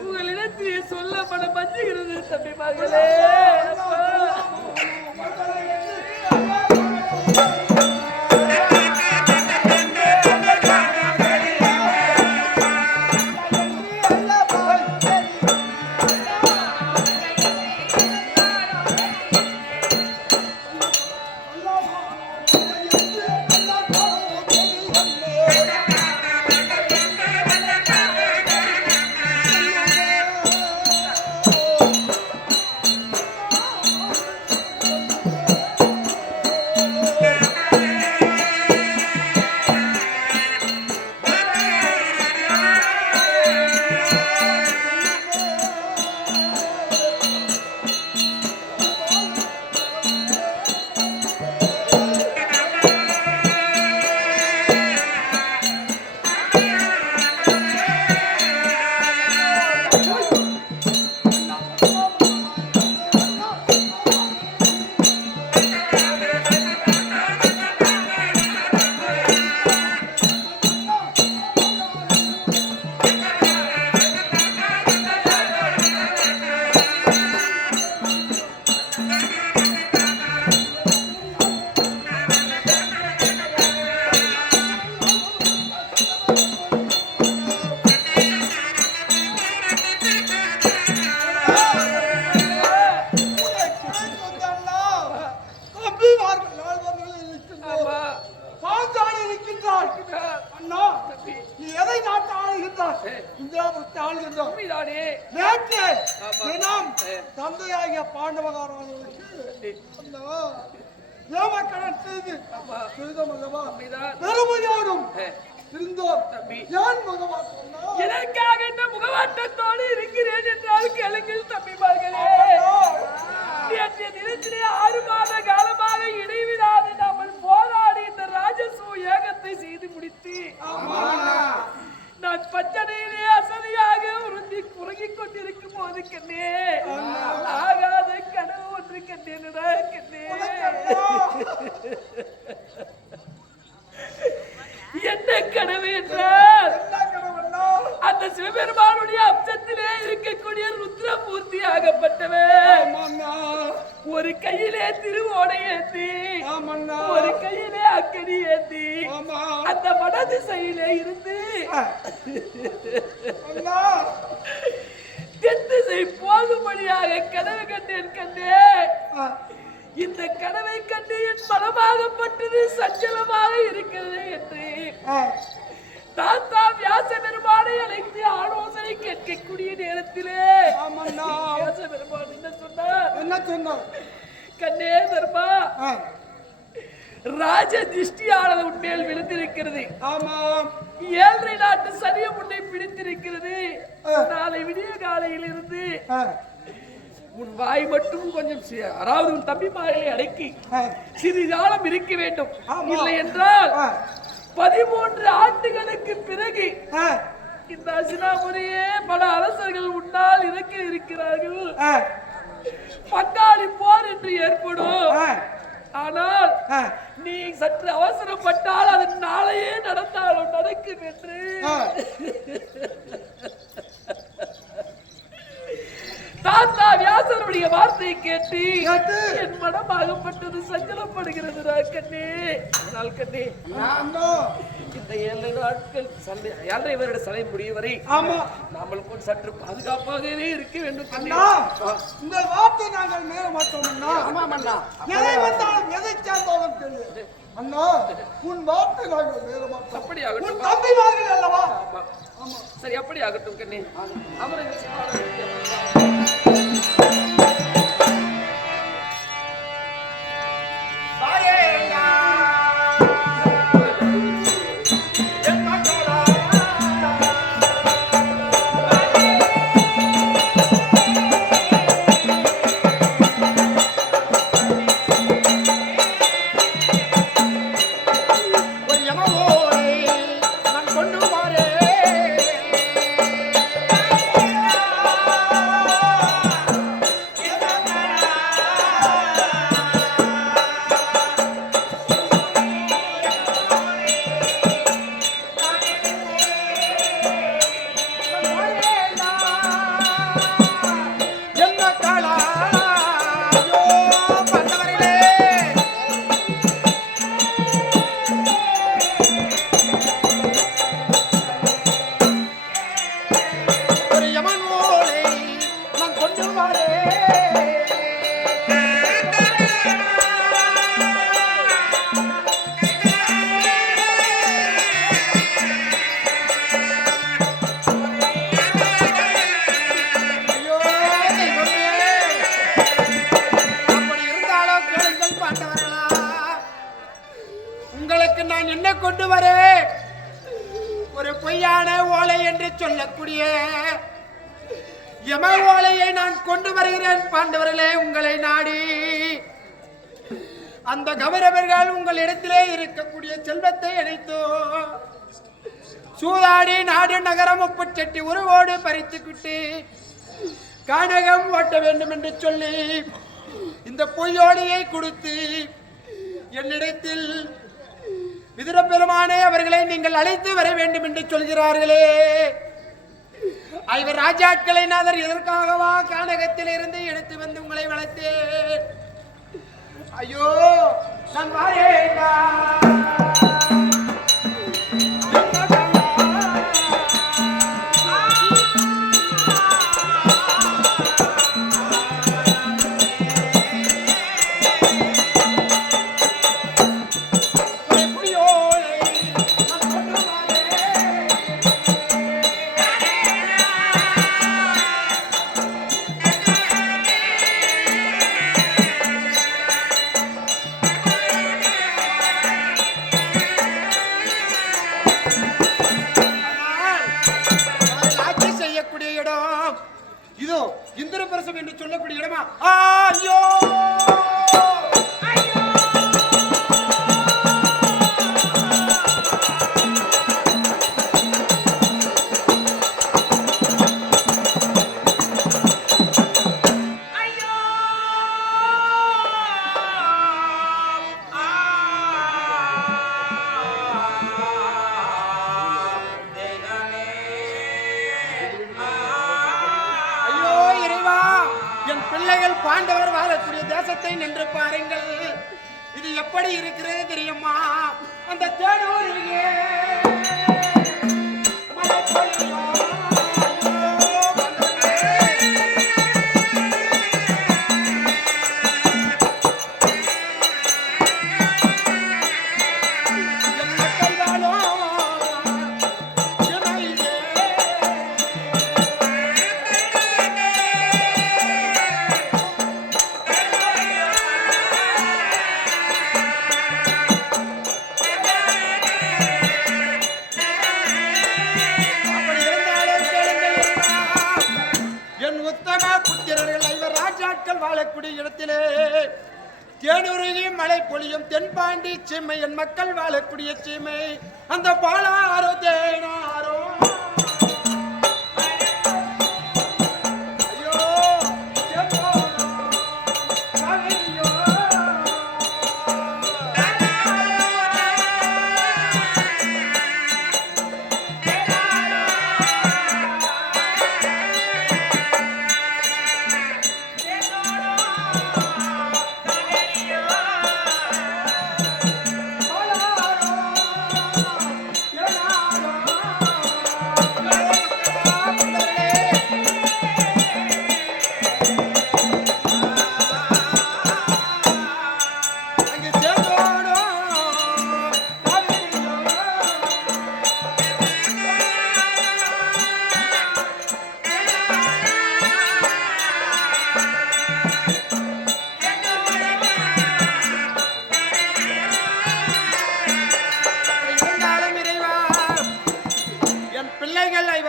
உங்களிடத்திலே சொல்ல பணம் பஞ்சுகிறது தம்பி மகளே. தந்தையாகிய பாண்டவகாரர்களுக்கு ஏமாக்கடன் செய்து பெருமையோடும் இருந்தோம். ஏன் முகவாட்டம்? எனக்காக இந்த முகவாட்டத்தோடு இருக்கிறேன் என்றால் கிழங்கில் தம்பிமார்களே, நேற்றைய தினத்திலே 6 மாத காலமாக இடைவிடாது நாமல் போராடி இந்த ராஜசூ ஏகத்தை செய்து முடித்து நான் பச்சனையிலே அசதியாக உறங்கிக் கொண்டிருக்கும் போது கண்ணே ஆகாத கனவு ஒன்று கண்டேனடா கண்ணே. என்ன கனவு என்றால் அந்த சிவபெருமானுடைய அம்சத்திலே இருக்கக்கூடிய ருத்ரமூர்த்தி ஆகப்பட்டவன் ஒரு கையிலே திருவோடை ஏந்தி ஒரு கையிலே அக்கடி ஏந்தி அந்த வடதிசையிலே இருந்து தென் திசை போகும்படியாக கனவு கண்டேன் கண்டே. இந்த கனவை கண்டு என் மனமாகப்பட்டது சஞ்சலமாக இருக்கிறது என்று தாத்தா வியாச பெருமானை அழைத்து ஆலோசனை கேட்கக்கூடிய நேரத்திலே வியாச பெருமான் என்ன சொன்னார்? கண்ணே தர்மா, ராஜ திருஷ்டியானது உண்மையில் விழுந்திருக்கிறது. ஆமாம், 7 நாட்டு சனியம் உன்னை பிடித்திருக்கிறது. நாளை விடிய காலையில் இருந்து உன் வாய் மட்டும் கொஞ்சம் அதாவது உன் தம்பிமார்களை அடக்கி சிறிது காலம் இருக்க வேண்டும். இல்லை என்றால் 13 ஆண்டுகளுக்கு பிறகு இந்த அசினாபுரியே பல அரசர்கள் உன்னால் இறக்க இருக்கிறார்கள். பங்காளி போர் என்று ஏற்படும். ஆனால் நீ சற்று அவசரப்பட்டால் அது நாளையே நடந்தாலும் நடக்கும் என்று தாத்தா வியாசருடைய வார்த்தையை கேட்டு என் மனமாகப்பட்டது சஞ்சலப்படுகிறது கண்ணே. ஆனால் கண்ணே, இந்த 7 நாட்கள் 7 வருட சலை முடியும் வரை நாமளுக்கு சற்று பாதுகாப்பாகவே இருக்க வேண்டும். இந்த வார்த்தை நாங்கள் மீற மாட்டோம் அண்ணா. எதை வந்தாலும் எதை சேர்ந்தாலும் தெரியும் அண்ணா. உன் வார்த்தை நாங்கள் மீற மாட்டோம். அப்படி ஆகட்டும். தம்பிமார்கள் அல்லவா? சரி, அப்படி ஆகட்டும் கண்ணே. சொல்லக்கூடிய யமவோலையை நான் கொண்டு வருகிறேன் பாண்டவர்களே உங்களை நாடி. அந்த கௌரவர்கள் உங்கள் இடத்திலே இருக்கக்கூடிய செல்வத்தை அழைத்தோ சூதாடி நாடு நகரம் உப்புச்சட்டி உருவோடு பறித்துக்கிட்டு கானகம் ஓட்ட வேண்டும் என்று சொல்லி இந்த பொய்யோடியை கொடுத்து என்னிடத்தில் விதுர பெருமானே அவர்களை நீங்கள் அழைத்து வர வேண்டும் என்று சொல்கிறார்களே. ஐவர் ராஜாக்களை நாதர் எதற்காகவா கானகத்தில் இருந்து எடுத்து வந்து உங்களை வளர்த்தேன். ஐயோ நான் வாரேண்டா. இதோ இந்திரபிரசம் என்று சொல்லக்கூடிய இடமா? ஐயோ பாண்டவர் வாழக்கூடிய தேசத்தை நின்று பாருங்கள். இது எப்படி இருக்கிறது தெரியுமா? அந்த தேனூரிலே வாழக்கூடிய இடத்திலே தேனுருகி மழை பொழியும் தென்பாண்டி சீமை என் மக்கள் வாழக்கூடிய சீமை அந்த பாலாரோ தேனாரோ.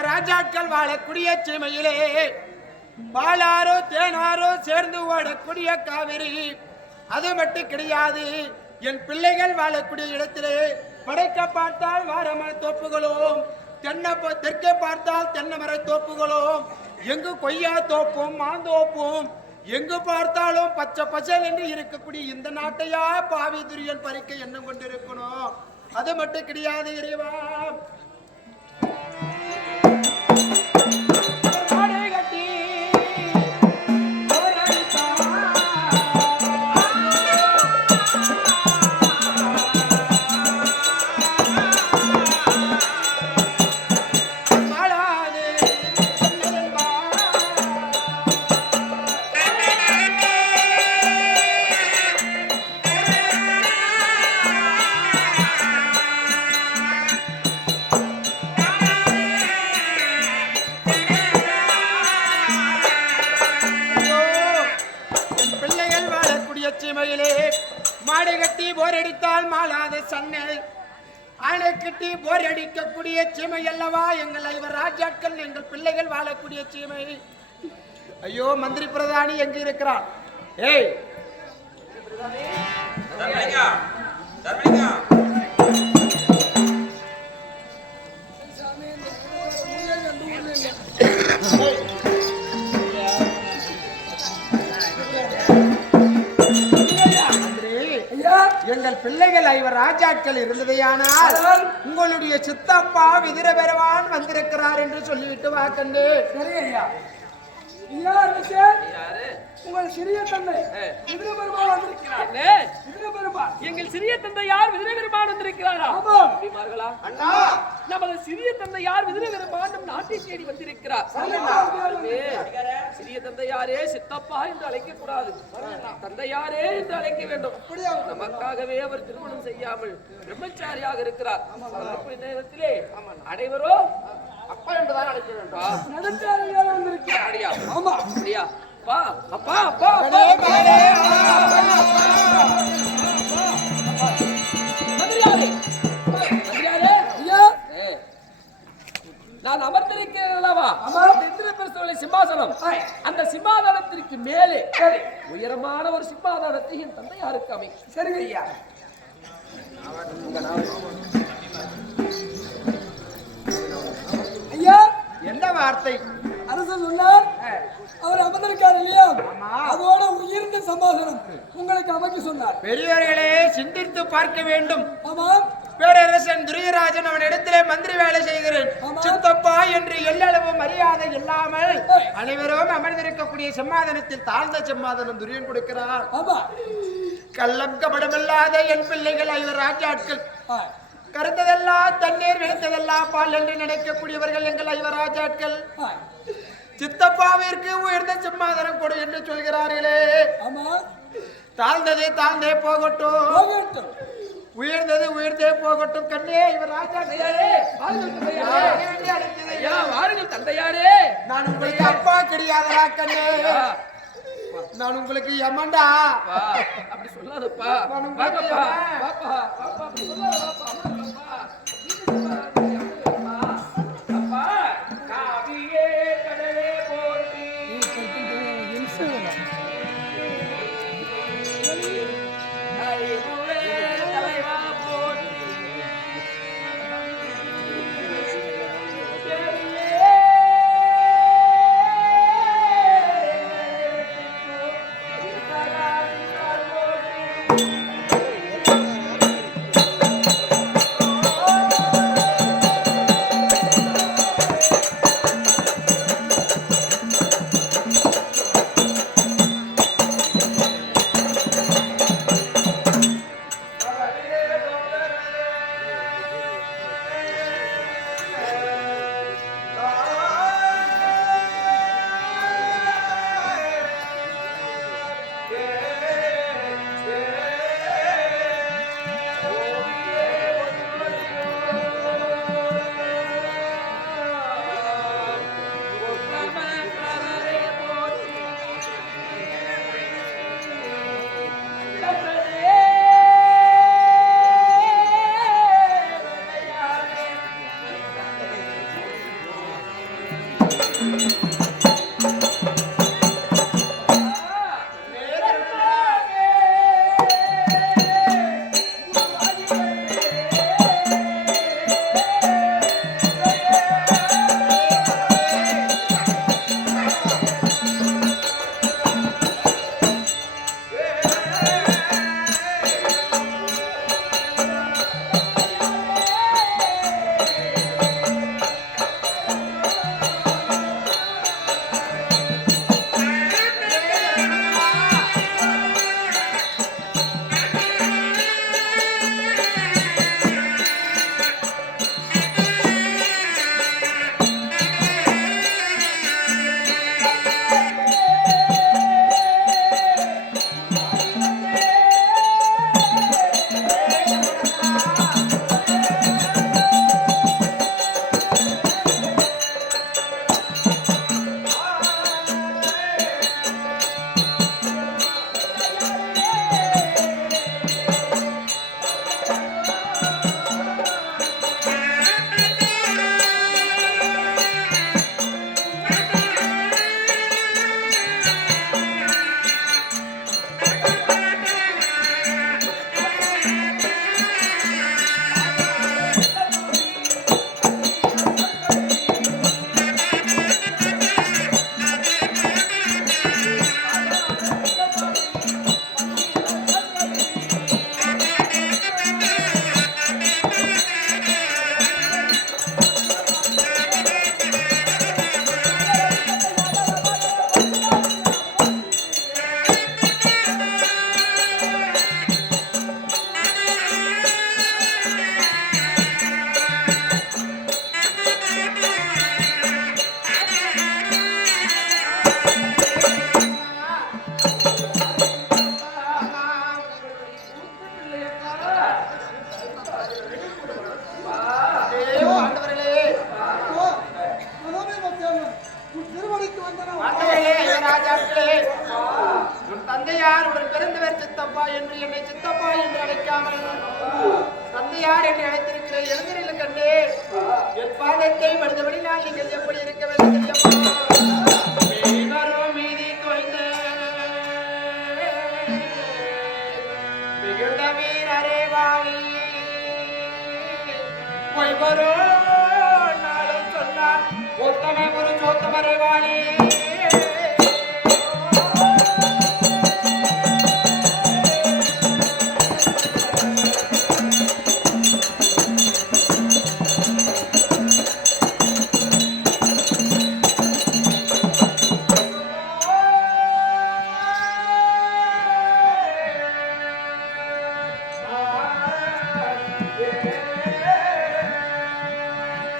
ராஜாக்கள் வாழக்கூடிய சீமையிலே பாலாரோ தேனாரோ சேர்ந்து ஓடக்கூடிய காவிரி அது மட்டும் கிடையாது. என் பிள்ளைகள் வாழக்கூடிய இடத்திலே வடக்க பார்த்தால் வாரமர தோப்புகளும் தெற்கே பார்த்தால் தென்னை மர தோப்புகளும் எங்கு கொய்யா தோப்பும் மாந்தோப்பும் எங்கு பார்த்தாலும் பச்சை பசல் என்று இருக்கக்கூடிய இந்த நாட்டையா பாவி துரியன் பறிக்க எண்ணம் கொண்டிருக்கணும். அது மட்டும் கிடையாது. இறைவா மாடு கட்டி போரடித்தால் மாளாத சன்னை ஆணை கட்டி போர் அடிக்கக்கூடிய சீமை அல்லவா எங்கள் ஐவர் ராஜாக்கள் எங்கள் பிள்ளைகள் வாழக்கூடிய சீமை. ஐயோ மந்திரி பிரதானி எங்க இருக்கிறான்? ஏய் எங்கள் பிள்ளைகள் ஐவர் ராஜாக்கள் இருந்ததையானால் உங்களுடைய சித்தப்பா விதிர பெருவான் வந்திருக்கிறார் என்று சொல்லிவிட்டு வாக்கண்டு. சரி ஐயா. உங்கள் சிறிய தந்தை விதிர பெருமாள் வந்திருக்கிறார். எங்கள் சிறிய தந்தை யார் விதிர பெருமான் வந்திருக்கிறாரா? அண்ணா நமது சிறிய தந்தை யார் விதிர பெருமான் நம் நாட்டை தேடி வந்திருக்கிறார். சிறிய தந்தையாரே சித்தப்பா என்று அழைக்க கூடாது, தந்தையாரே என்று அழைக்க வேண்டும். நமக்காகவே அவர் திருமணம் செய்யாமல் பிரம்மச்சாரியாக இருக்கிறார். இந்த நேரத்திலே அனைவரோ அப்பா என்றுதான் அழைக்க வேண்டும். நடச்சாரியாக வந்திருக்கிறார். அப்படியா? ஆமா. அப்படியா? அப்பா அப்பா அப்பா நான் அமர்ந்திருக்கிறேன் அல்லவா? சிம்மாசனம். அந்த சிம்மாசனத்திற்கு மேலே உயரமான ஒரு சிம்மாசனத்தை என் தந்தையாருக்கு அமை. சரி ஐயா. ஐயா என்ன வார்த்தை? அரசன் சொன்னார் அவர் அமர்ந்திருக்கார் இல்லையா? அதோட உயர்ந்த சமாதானம் உங்களுக்கு அமைக்க சொன்னார். பெரியவர்களே சிந்தித்து பார்க்க வேண்டும். ஆமா. பேரரசன் துரியராஜன் அவன் இடத்திலே மந்திரி வேலை செய்கிறேன் சித்தப்பா என்று எல்லளவு மரியாதை இல்லாமல் அனைவரும் அமர்ந்திருக்கக்கூடிய சமாதானத்தில் தாழ்ந்த சமாதானம் துரியன் கொடுக்கிறார். ஆமா. கள்ளம் கபடமில்லாத என் பிள்ளைகள் ஐவர் ராஜாட்கள், கருத்ததெல்லாம் தண்ணீர் விழுத்ததெல்லாம் பால் என்று நினைக்கக்கூடியவர்கள் எங்கள் ஐவர் ராஜாட்கள். சித்தப்பாவிற்கு உயர்ந்த சிம்மாதனம் கொடு என்று சொல்கிறார்களே. ஆமா. தாழ்ந்தது தாழ்ந்தே போகட்டும், உயர்ந்தது உயர்ந்தே போகட்டும். கண்ணே இவர் ராஜா வாருங்கள் தந்தையாரே. நான் உங்களுக்கு அப்பா கிடையாதா கண்ணே? நான் உங்களுக்கு யமன்டா. அப்படி சொல்லாதப்பா. பாப்பா பாப்பா அப்படி சொல்லாதப்பா. அப்பா காவியே கடலே போற்றி தலைவா போற்றி மன்னர்களே, ராஜாக்களே, உன் தந்தையார் உடன் பிறந்தவர் சித்தப்பா என்று என்னை சித்தப்பா என்று அழைக்காமல் தந்தையார் என்று அழைத்திருக்கிற எழுந்தரில் கண்டே என் பாதத்தை மனிதபடி நான் நீங்கள் எப்படி இருக்க வேண்டும் தெரியுமா? மீனரும் மீதி தோய்ந்து மிகுந்த வீரரே வாழி பொய்வரோ நாளும் சொன்னார் உத்தம குரு சோத்தமரே வாழி.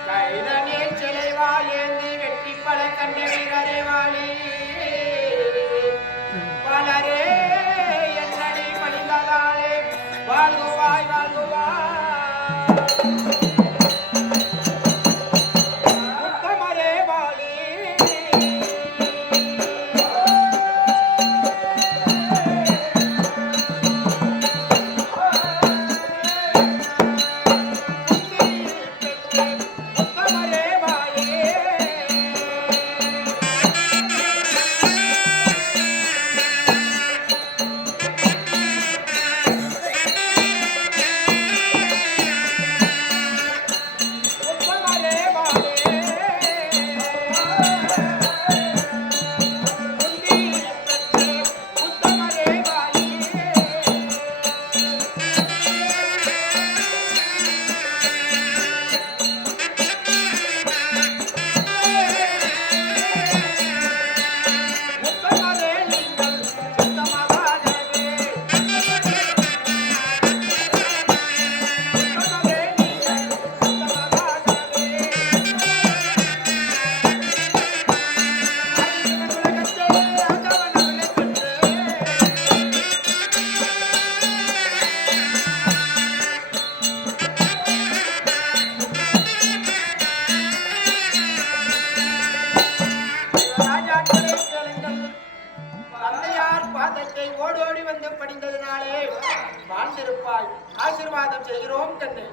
கைதனில் சிலை வாழேந்தி வெற்றி பல கண்ட வீரரே வாழி பலரே என்னடி பணிந்ததாலே வாழ்குவாய் வாழ்குவாய் உத்தமரே வாழி. உத்தமரே வாழி. உத்தமரே வாழி. உத்தமரே வாழி. உத்தமரே நீங்கள் சித்தமாகவே உத்தமரே நீங்கள் சித்தமாகவே உலகத்தே அகவனவனை பெற்று ராஜாக்களே கேளுங்கள். தந்தையார் பாதத்தை ஓடோடி வந்து பணிந்ததினாலே வாழ்ந்திருப்பாய். ஆசீர்வாதம் செய்கிறோம் கண்ணே.